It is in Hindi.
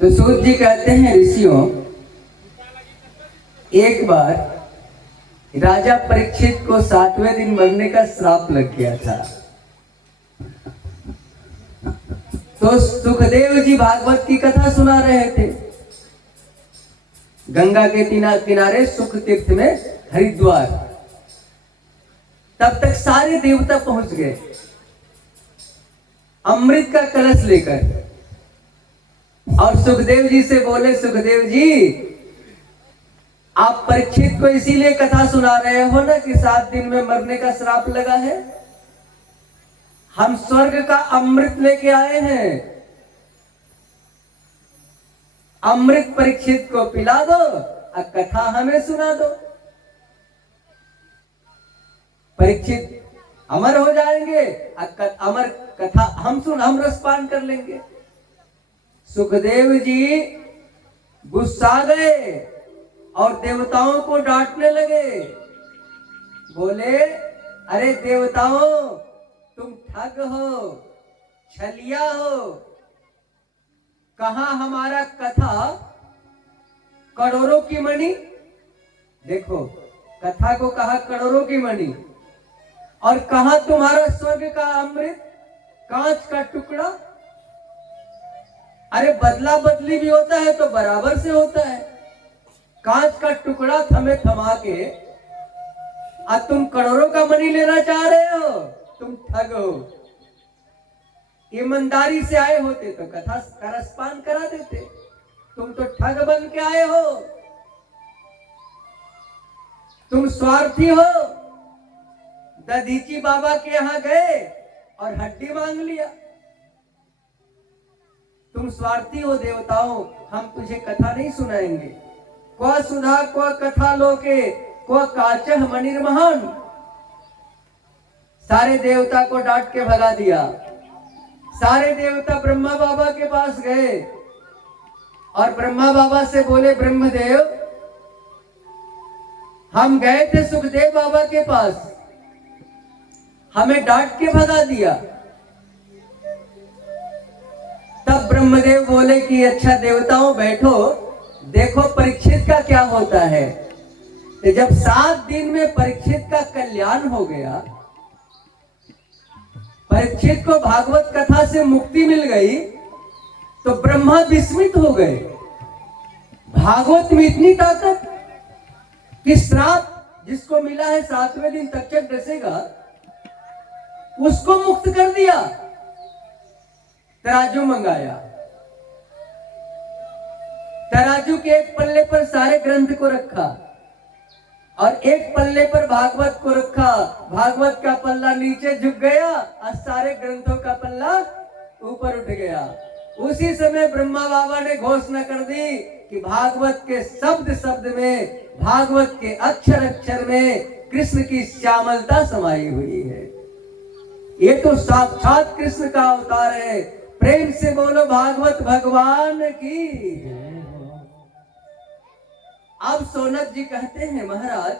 तो सूत जी कहते हैं, ऋषियों, एक बार राजा परीक्षित को 7वें दिन मरने का श्राप लग गया था। तो सुखदेव जी भागवत की कथा सुना रहे थे गंगा के किनारे सुख तीर्थ में, हरिद्वार। तब तक सारे देवता पहुंच गए अमृत का कलश लेकर, और सुखदेव जी से बोले, सुखदेव जी, आप परीक्षित को इसीलिए कथा सुना रहे हो ना कि 7 दिन में मरने का श्राप लगा है। हम स्वर्ग का अमृत लेके आए हैं, अमृत परीक्षित को पिला दो और कथा हमें सुना दो। परीक्षित अमर हो जाएंगे, अमर कथा हम रसपान कर लेंगे। सुखदेव जी गुस्सा गए और देवताओं को डांटने लगे। बोले, अरे देवताओं, तुम ठग हो, छलिया हो। कहां हमारा कथा करोड़ों की मणि, देखो कथा को कहा करोड़ों की मणि, और कहां तुम्हारा स्वर्ग का अमृत, कांच का टुकड़ा। अरे बदला बदली भी होता है तो बराबर से होता है। कांच का टुकड़ा थमे थमा के और तुम करोड़ों का मणि लेना चाह रहे हो, तुम ठग हो। ईमानदारी से आए होते तो कथा का रसपान करा देते, तुम तो ठग बन के आए हो, तुम स्वार्थी हो। दधीची बाबा के यहां गए और हड्डी मांग लिया। तुम स्वार्थी हो देवताओं, हम तुझे कथा नहीं सुनाएंगे। क्वा सुधा क्वा कथा लोके क्वा काचह मणिर्महान। सारे देवता को डांट के भगा दिया। सारे देवता ब्रह्मा बाबा के पास गए और ब्रह्मा बाबा से बोले, ब्रह्मदेव, हम गए थे सुखदेव बाबा के पास, हमें डांट के भगा दिया। तब ब्रह्मदेव बोले कि अच्छा देवताओं बैठो, देखो परीक्षित का क्या होता है। तो जब 7 दिन में परीक्षित का कल्याण हो गया, परीक्षित को भागवत कथा से मुक्ति मिल गई, तो ब्रह्मा विस्मित हो गए। भागवत में इतनी ताकत कि श्राप जिसको मिला है 7वें दिन तक्षक डसेगा, उसको मुक्त कर दिया। तराजू मंगाया, तराजू के एक पल्ले पर सारे ग्रंथ को रखा और एक पल्ले पर भागवत को रखा। भागवत का पल्ला नीचे झुक गया और सारे ग्रंथों का पल्ला ऊपर उठ गया। उसी समय ब्रह्मा बाबा ने घोषणा कर दी कि भागवत के शब्द शब्द में, भागवत के अक्षर अक्षर में कृष्ण की श्यामलता समाई हुई है। ये तो साक्षात कृष्ण का अवतार है। प्रेम से बोलो भागवत भगवान की। अब सोनक जी कहते हैं, महाराज